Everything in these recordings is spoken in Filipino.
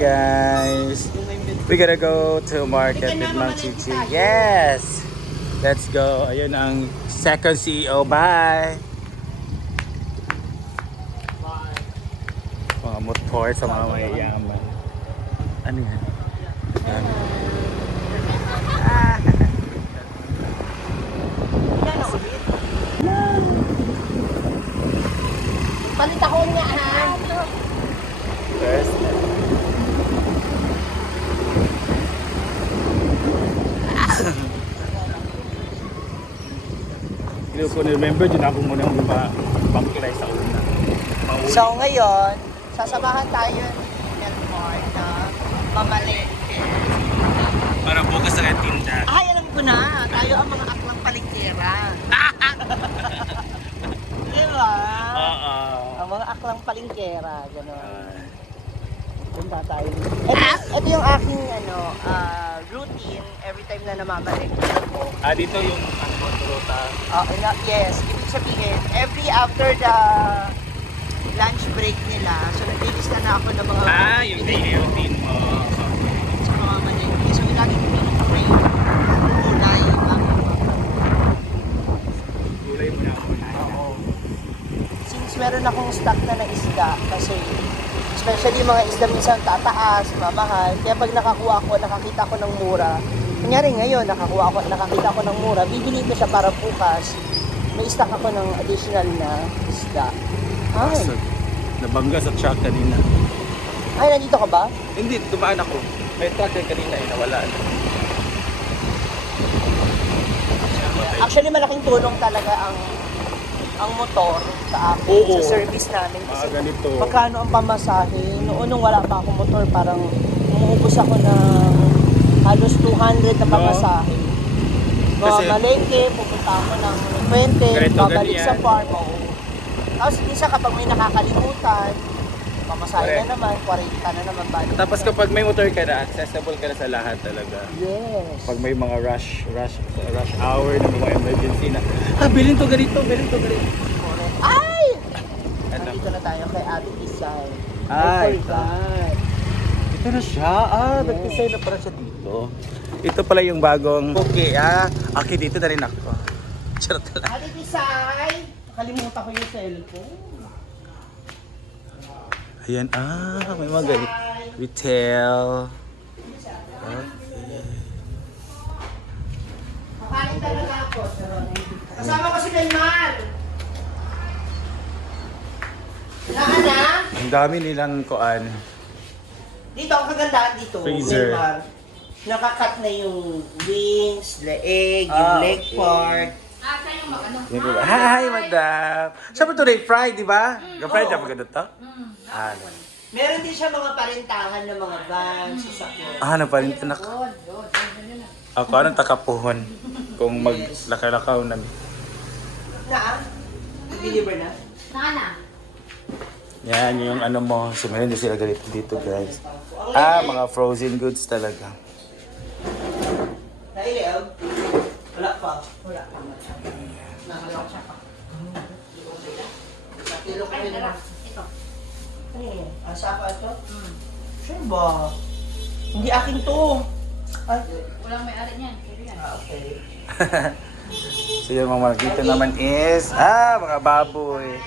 guys. We gotta go to market with Mang Chichi. Yes! Let's go. Ayun ang second CEO. Bye! Mga motor sa mga mayayaman. Ano yan? Yan. Palit ako nga ha. First. Hindi ko remember din ako muna yung bangkilay sa una. So ngayon, sasamahan tayo ni Melmar na mamalengke. Para bukas sa tinda. Ay, alam ko na. Tayo ang mga aklang palengkera. Diba? Oo. Ang mga aklang palengkera. Gano'n. Punta tayo. Ito yung aking routine every time na namamalengke ako. Dito yung ruta. Yes, ibig sabihin, every after the lunch break nila, so naglilista na ako ng mga Yung daily routine mo. sa mga malengke. So lagi ko pinag-try yung gulay bago Gulay mo na ako. Oo. Since meron akong stock na isda, kasi especially yung mga isda minsan tataas, mamahal. Kaya pag nakakita ko ng mura, kunyari ngayon, nakakita ko ng mura, bibili ko siya para bukas. May stock ako ng additional na isda. Ay, Nabangga sa truck kanina. nandito ka ba? Hindi, dumaan ako. May truck kanina nawala na. Actually, malaking tulong talaga ang motor sa akin, Oo. sa service namin. Kasi Ganito. magkano ang pamasahe? Noon nung wala pa akong motor, parang umuubos ako ng halos 200 na pamasahe. Kasi- Malengke, pupunta ako ng Puente, Ganito, babalik ganyan. sa farm. Oo. Tapos minsan kapag may nakakalimutan, pamasahe Correct. na naman, 40 na naman balik. Tapos kapag may motor ka na, accessible ka na sa lahat talaga. Yes. Pag may mga rush hour na mga emergency na, bilhin to ganito. Correct. Ay! Ano? Nandito na tayo kay Ate Isay. Ay, I forgot. Ito na siya. Nag-design na pala siya dito. Ito pala yung bagong okay. Okay, dito na rin ako. Charot lang. Ate Isay! Nakalimutan ko yung cellphone. Ayan, may mga ganito. Retail. Okay. Kakain talaga ako. Kasama ko si Belmar. Saan na? Ang dami nilang kuan. Dito ang kagandahan dito. Freezer. Belmar. Nakakat na yung wings, leeg, yung leg part. Hi, madam. Siya ba today? Fried, di ba? Fried, Oo. siya maganda to? Meron din siya mga parintahan ng mga van, sasakyan. Napalinto na ko. Ako, anong takapuhon? Kung maglakaw-lakaw na. Na? Deliver na? Yan, yung ano mo. So, meron din sila ganito dito, guys. Mga frozen goods talaga. Naileog? Wala pa. Wala pa. Nakalak siya pa. Nakilo ko rin na. Ito. Ano yun? Sapa ito? Sure ba? Hindi akin to. Ay. Walang may-ari niyan. Okay. So, yung mga dito naman is, mga baboy.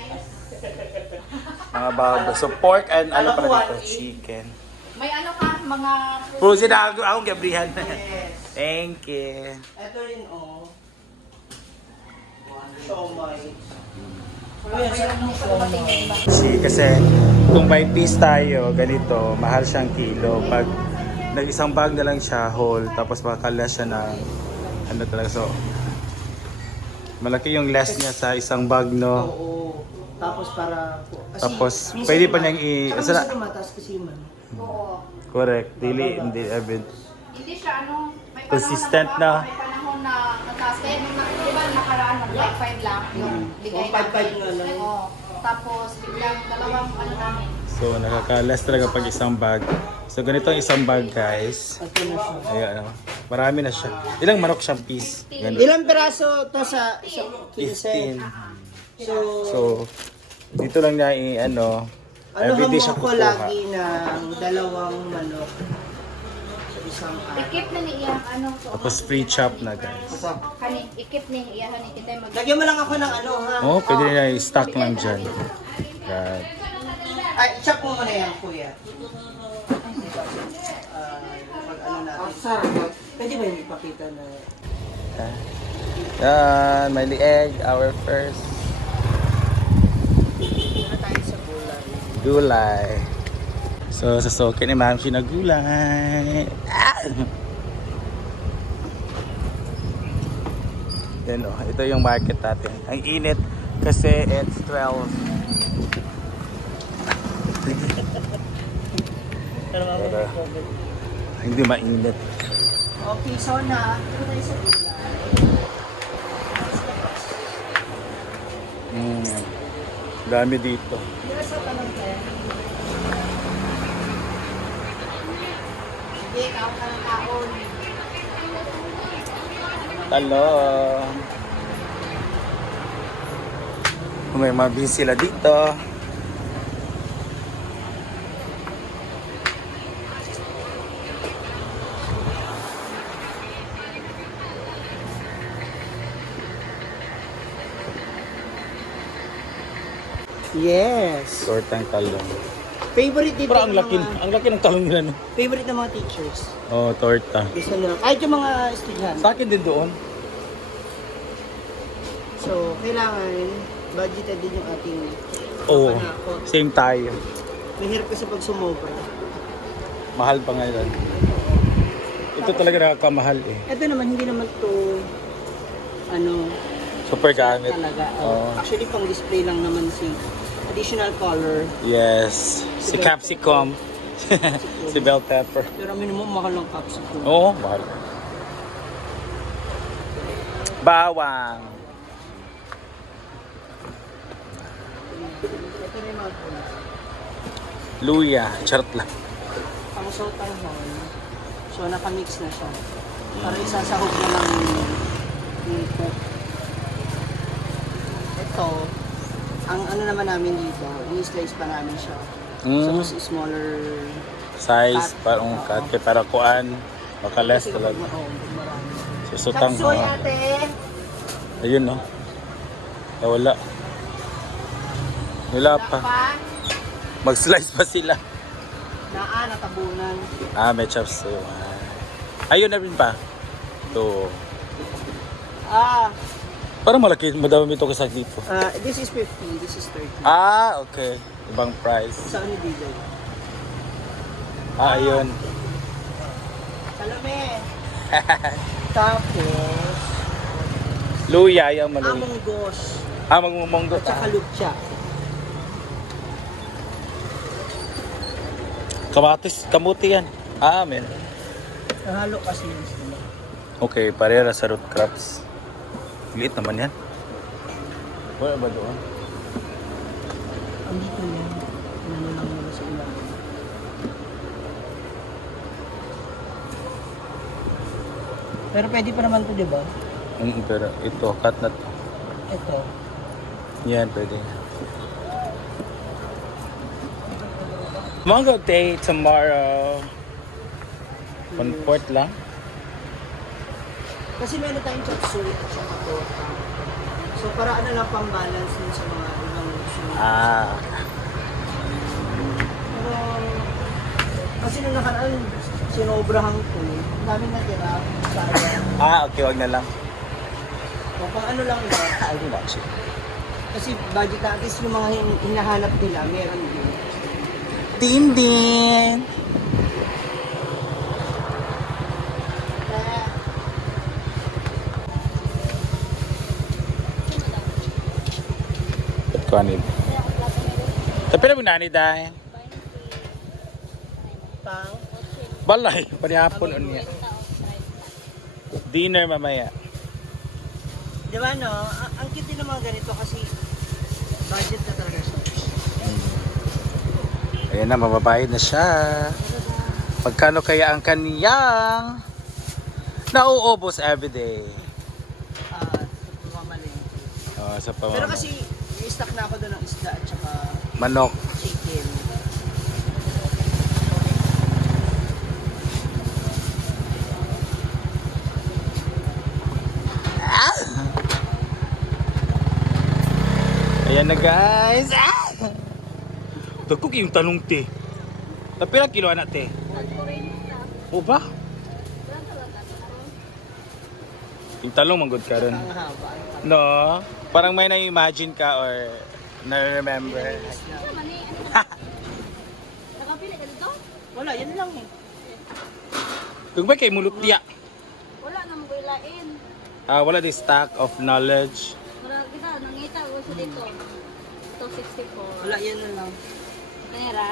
Mga baboy. So, pork and ano pala dito? Chicken. May ano ka, mga... Frozen na akong gabrihan. Yes. Thank you. Ito rin oh. Siomay. Kasi kung by piece tayo, ganito, mahal siyang kilo. Pag nag-isang bag na lang siya, whole, tapos makakala siya ng ano talaga. So, malaki yung less niya sa isang bag, no? Oo. Tapos para... Tapos, pwede pa niyang Saka minsan tumataas kasi man. Oo. Correct. Hindi event. Hindi siya ano, may panahon Consistent na. na. May panahon na mataas. Kaya nung di ba nakaraan mag-5 lang yung bigay 5 nga lang. Oo. Tapos biglang dalawang ano namin. So, nakakalas talaga pag isang bag. So, ganito ang isang bag, guys. Ito na siya. Ayan, marami na siya. Ilang manok siyang piece? Ganun. Ilang peraso to sa isang 15. 15? So, So, dito lang niya Everyday mo siya ako kukuha. lagi ng dalawang manok sa isang araw. Ikip na ni iyang ano. Tapos free chop na guys. Kani, ikip ni iyahan ni kita mag. Lagyan mo lang ako ng ano ha. Oh, pwede nila i-stock lang dyan. God. Ay, chop mo muna yan, kuya. Pag ano natin. Pwede ba yung ipakita na... Yan, may egg, our first Ano tayo sa gulay? gulay. So, sasokin ni Ma'am siya na gulay. Ah! Yan oh, ito yung market natin. Ang init kasi it's 12. Pero Pero, hindi mainit. okay, so na. Ano tayo sa gulay? Dami dito. Sige, sa tanong tayo. Sige, kaon ka ng kaon. Talong. May mabis sila dito. Yes. Tortang talong. Favorite dito Pero ang ng laki, mga, ang laki ng talong nila no. favorite ng mga teachers. Oh, torta. Gusto nila. Kahit yung mga estudyante. Sa akin din doon. So, kailangan budgeted din yung ating Oo. panakot. Same tayo. Mahirap kasi pag sumobra. Mahal pa ngayon. Ito talaga nakaka-mahal eh. Ito naman, hindi naman to ano, Super gamit. talaga. Oo. Actually, pang display lang naman si additional color. Yes. Si capsicum. Si bell pepper. Pero minimum mahal ng capsicum. Oo, mahal. Bawang. Ito na yung mga gulay. Luya. Charot lang. Ang sotanghon, so nakamix na siya. Para isasahog na lang yung cook. Ito, ang ano naman namin dito, i-slice pa namin siya. So Mm. mas smaller Size. cut. Parang Oo. cut. Para kuan. Baka less Kasi talaga. oo, marami. Susutang. Kapsoy ate! Ayun no. Ah, wala. Wala pa. Pa, Mag-slice pa sila. Natabunan. Ah, may chops. Ayun na rin pa. Ito. Parang malaki. Madami ito kasi dito. This is 50, this is 30. Ah, okay. Ibang price. Saan ni DJ? Ah, ayun. Salome! Tapos, Luya, yung maluya. amonggos. Ah, magmumunggo. At saka lutsa. Kamatis, kamuti yan. Ah, men. Nahalo kasi yun sila. Okay, parera sa root crops. Liit naman yan. Wala ba doon? Andito yan. Ano lang nila sa ilalim. Pero pwede pa naman to, di ba? Pero ito, cut na to. Ito. Yan, pwede. Mango day tomorrow. Comfort lang. Kasi meron tayong chop suey at saka torta. So para ano lang pang-balance din sa mga ibang suey. Ah, Pero kasi nung nakaraan, sinobrahan ko. Ang daming natira. Sayang. okay, wag na lang. O kung ano lang ba. I will watch it. Kasi budget na, at least yung mga hinahanap nila, meron din. Din din. Kanid. Tapi na binani dahil. Pang, Balay, panihapon unya. Dinner mamaya. di ba no, ang cute din ng mga ganito kasi budget na talaga siya. Ayan na, mababayad na siya. Pagkano kaya ang kaniyang nauubos everyday? Mamalengke. Oh, sa Pero pamama. kasi, i-stock na ako doon ng isda at saka Manok. chicken. Ayan na guys. Ah! Dagko yung tanong te. Tapi lang kilo anak te. O ba? Yung talong manggod ka ron. Ang haba. No? Parang may na-imagine ka or na-remember. Nakapili ka dito? Wala, yan lang eh. Kung ba kay mulutya? Wala namang ko ilain. Wala di stack of knowledge. Marag kita, nangita ko sa dito. 264. Wala, yan na lang. Pera?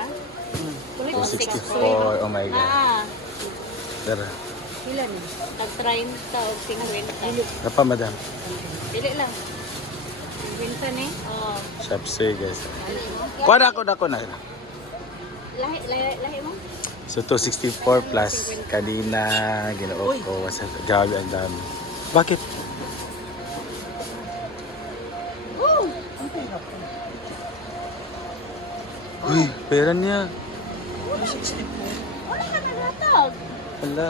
264. Oh my God. Ah, Tara. ilan? Tag-30 o 50. Napa madam? Dili lang. Binta ni? Oo. Shop sir guys. Ano mo? Kuha na ako na. Lahi mo? So 264 plus kanina ginoo ko. Grabe ang dami. Bakit? Uy, pera niya. 264. Wala ka nagatag. Hala.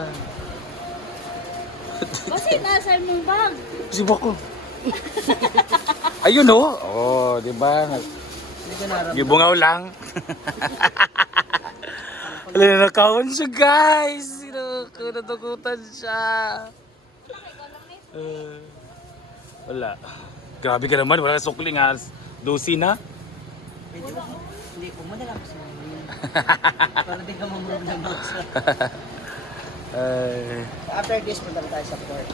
Kasi nasa mong bag. Si Boko. Ayun oh. Oh, di ba? Hindi ko naramdaman. Gibungaw lang. Wala na nakawan siya guys. Natukutan siya. Wala. Grabe ka naman. Wala ka sukling ha. Dosi na. Medyo, hindi, umadala ko sa mga. Para di ka mamumulong sa... Ay. After this, punta tayo sa pork.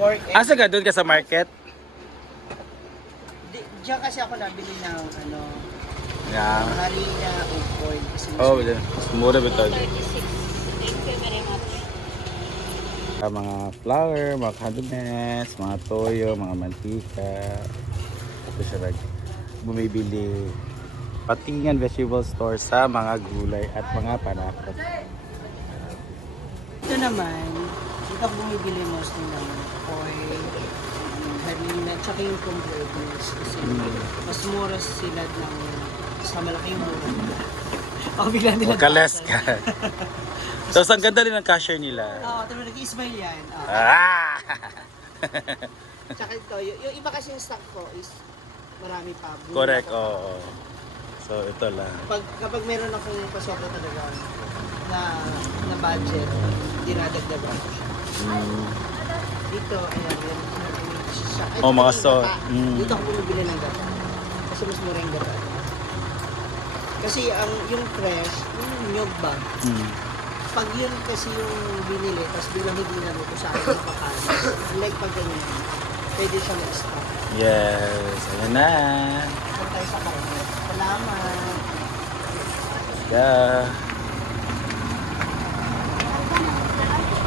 Pork and... Asa ka? Doon ka sa market? Diyan kasi ako nabili ng ano, Yeah. harina o oil. Kasi Oh, mura ba ito? 36. Thank you very much. Mga flour, mga condiments, mga toyo, mga mantika. Ito siya bumibili patingan vegetable store sa mga gulay at mga panakot. ito naman, dito ako bumibili mostly ng oil, harina, tsaka yung converters. Kasi mas mura sila ng sa malaking mura. Ako bigla nila. Wakales ka. So, ang ganda rin ang cashier nila. Oo, pero nag-ismail yan. Ah! Tsaka ito, yung iba kasi yung stock ko is marami pa. Bumili Correct, ako. oo. So, ito lang. Kapag meron akong pasobra talaga na budget, dinadagdagan ko siya. Dito, ayan, siya. Ay, Oh, mga yung so- gata. Dito ako bumibili ng gata. Kasi mas mura yung gata. Kasi yung fresh, yung nyog ba? Pag yun kasi yung binili, tapos bilang hindi na ko sa akin napakalis. Like pag ganyan, pwede siya mag-stop. Yes, ayan na. Punta tayo sa karne. Salamat. Yeah.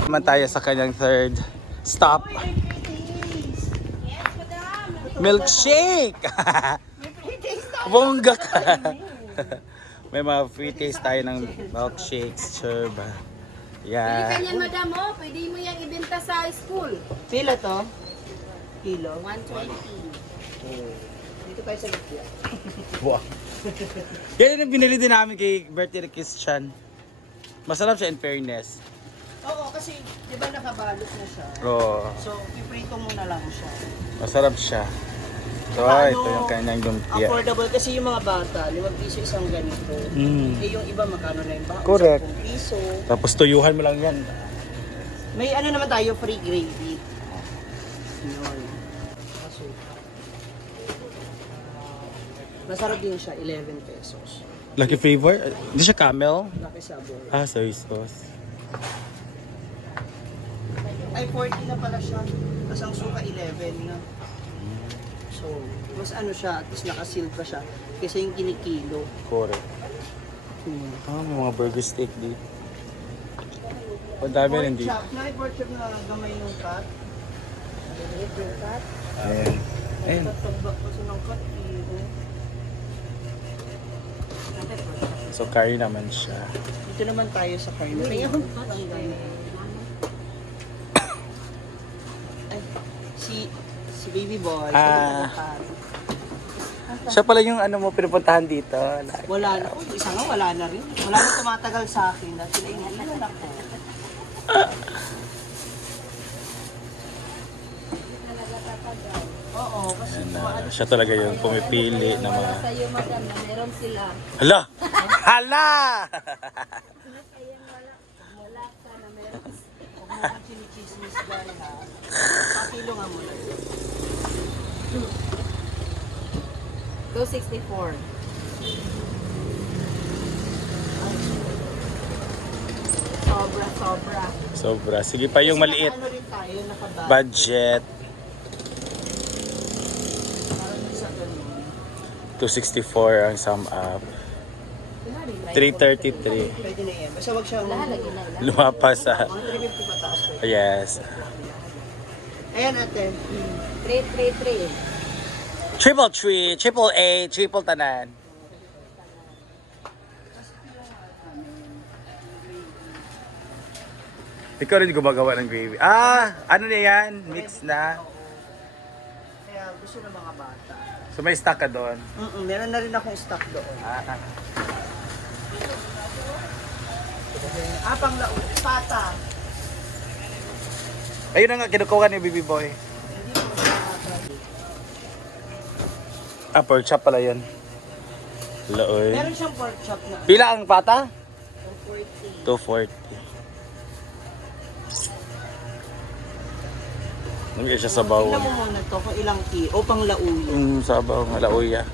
Naman tayo sa kanyang third stop. Milkshake! Bongga ka! May mga free taste tayo ng milkshakes, sure ba? Yeah. Kanyan madam oh, pwede mo yung ibenta sa school. Pila to? Kilo? 120. Dito tayo sa Lumpia. Wow. Yan yung binili din namin kay Bertie Christian. Masarap siya in fairness. Oo, kasi di ba nakabalot na siya? Oo. So, piprito muna lang siya. Masarap siya. So, Saka ito yung kanyang lumpia. Affordable kasi yung mga bata, 5 piso isang ganito. Eh yung iba magkano na yung ba? Correct. 10 piso. Tapos tuyuhan mo lang yan. May ano naman tayo, free gravy. Yun. Kaso, masarap din siya, 11 pesos. Lucky flavor? Hindi siya camel? Laki sabor. Ah, soy sauce. Ay, 40 na pala siya. Tapos ang suka, 11 na. So, mas ano siya, at least nakaseal pa siya. Kasi yung kinikilo. Correct. Ah, may mga burger steak dito. Ang dami rin Pork dito. chop. Pork chop na gamay yung cut. Maliit yung cut. Ayan. Ayan. Tagbak pa siya ng cut. So, curry naman siya. Dito naman tayo sa karne. Kaya ako Ay, si baby boy. Ah. Siya pala yung ano mo pinupuntahan dito. Wala na. Uy, isa nga wala na rin. Wala na tumatagal sa akin. Dahil sila yung anak ko. Oo, kasi Siya talaga yung pumipili ng mga... Sa'yo, madam, na meron sila. Hala! Hala! Wala ka na meron. huwag mo kong chinichismis dahil ha. Pakilo nga muna. 264. Sobra. Sobra. Sige pa yung maliit. Ano rin tayo, nakabag. Budget. Parang sa ganun. 264 ang sum up. 333. Pwede na yan. Basta wag siyang... Lagi na lang. Lumapas sa... Mga 350 pataas pwede. Yes. Ayan ate. 333. Triple tree, triple A, triple tanan. Ikaw rin gumagawa ng gravy. Ano na yan? Mix na. Kaya gusto ng mga bata. So may stock ka doon. Meron na rin akong stock doon. Pang laon. Pata. Ayun na nga, kinukuha ni Baby Boy. Pork chop pala yan. Laoy. Meron siyang pork chop na Pila ang pata? 240. 240. Nagay siya sa bawon. Tingnan mo muna to kung ilang o pang lauyo. Yung sabaw, laoy ya.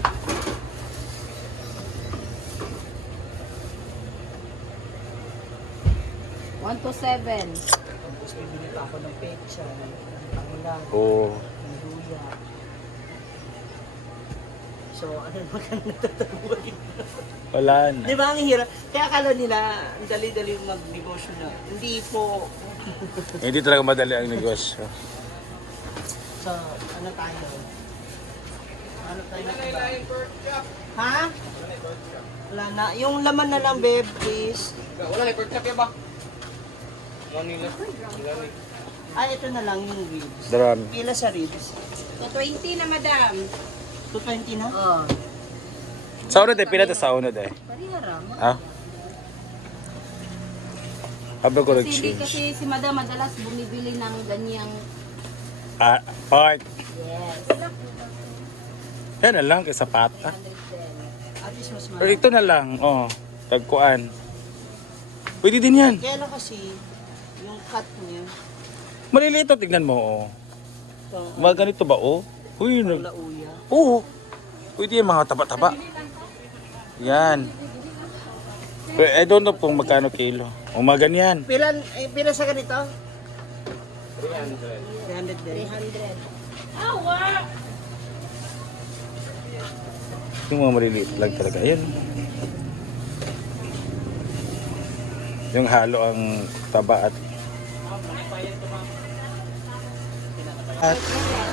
One to 7. Tapos bibili pa ako ng pecha, ng pangulang, Oo. ng luya. So, ano naman ka natatabuhin? Wala na. Di ba ang hirap? Kaya akala nila, ang dali-dali mag-negosyo na. Hindi po. Hindi talaga madali ang negosyo. So, ano tayo? Ano tayo na iba? Ha? Wala na. Yung laman na lang, babe, please. Wala na, pork chop yan ba? Ah, ito na lang yung ribs. Darami. Pila sa ribs? 220 na, madam. 220 na? Oh. Sa unod eh, pila ta sa unod eh. Pariharam. Ha? Habang ko Kasi hindi nag-change. kasi si madam madalas bumibili ng ganyang... Part. Yes. Yan na lang, kaysa pata. 110. At least mas Pero malaki. ito na lang, tagkuan. Pwede din yan. Kaya lang kasi, yung cut niya, Maliliit to, tignan mo, Mga ganito ba, Uy, pang lauya. Oo. Pwede yan, mga taba-taba. Yan. Pero I don't know kung magkano kilo. O mga ganyan. Pila sa ganito? 300 din. 300. Yung mga maliliit lang talaga. Ayan. Yung halo ang taba at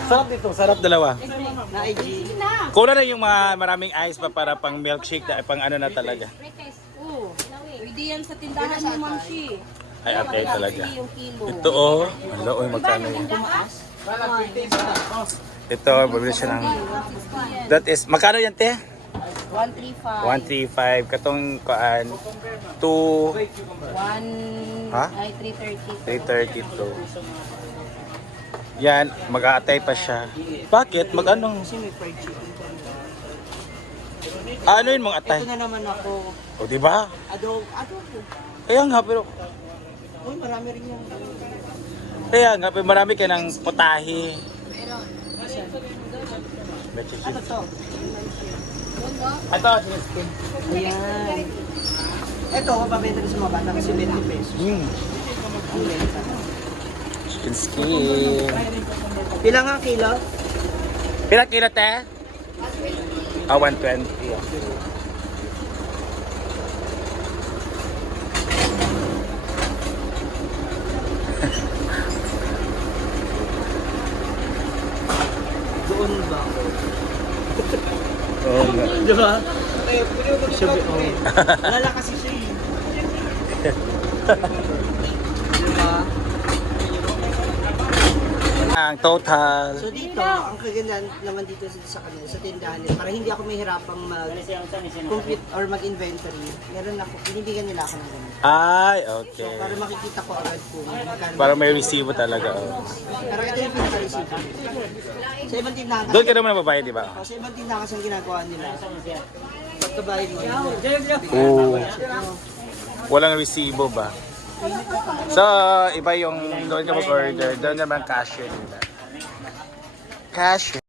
sarap dito, sarap dalawa. Na IG. Kulang na yung mga maraming ice pa para pang milkshake na pang ano na talaga. Oo. Pwede yan sa tindahan ni Ma'am Shi. Ay, okay talaga. Yung kilo. Ito Hello, magkano yun? Ito, bumili siya ng... That is, magkano yan, te? 135. 135. Katong kaan, 2... 1... Ha? Ay, 330. 332. Yan, mag-aatay pa siya. Bakit? Mag-anong? Kasi may fried chicken. Ano yun mong atay? Ito na naman ako. O, di ba? Adobo. Kaya nga, pero... Uy, marami rin yung... Kaya nga, pero marami ka ng putahe. Ano to? Ito, chiniskin. Ayan. Ito, mababenta rin sa mga bata kasi 20 pesos. Ang lenta. Chicken skin. Pila nga kilo? Pila kilo, te? 120. Doon ba? Oo nga. Di ba? Sabi, Lala kasi siya eh. Di ba? Ang total. So dito, ang kagandahan naman dito sa kanila, sa tindahan nila, para hindi ako mahirapang mag-compute or mag-inventory, meron ako, binibigyan nila ako ng ganun. Ay, So, okay. para makikita ko agad kung magkano. Para may resibo talaga. Oh. Pero ito yung pinaka-receipt. Sa ibang tindahan kasi, Doon ka naman nababayad, di ba? sa ibang tindahan kasi ang ginagawa nila, pagkabayad mo, Oo. Walang resibo ba? So, iba yung doon ka mag-order. Doon naman cashier nila. Cashier.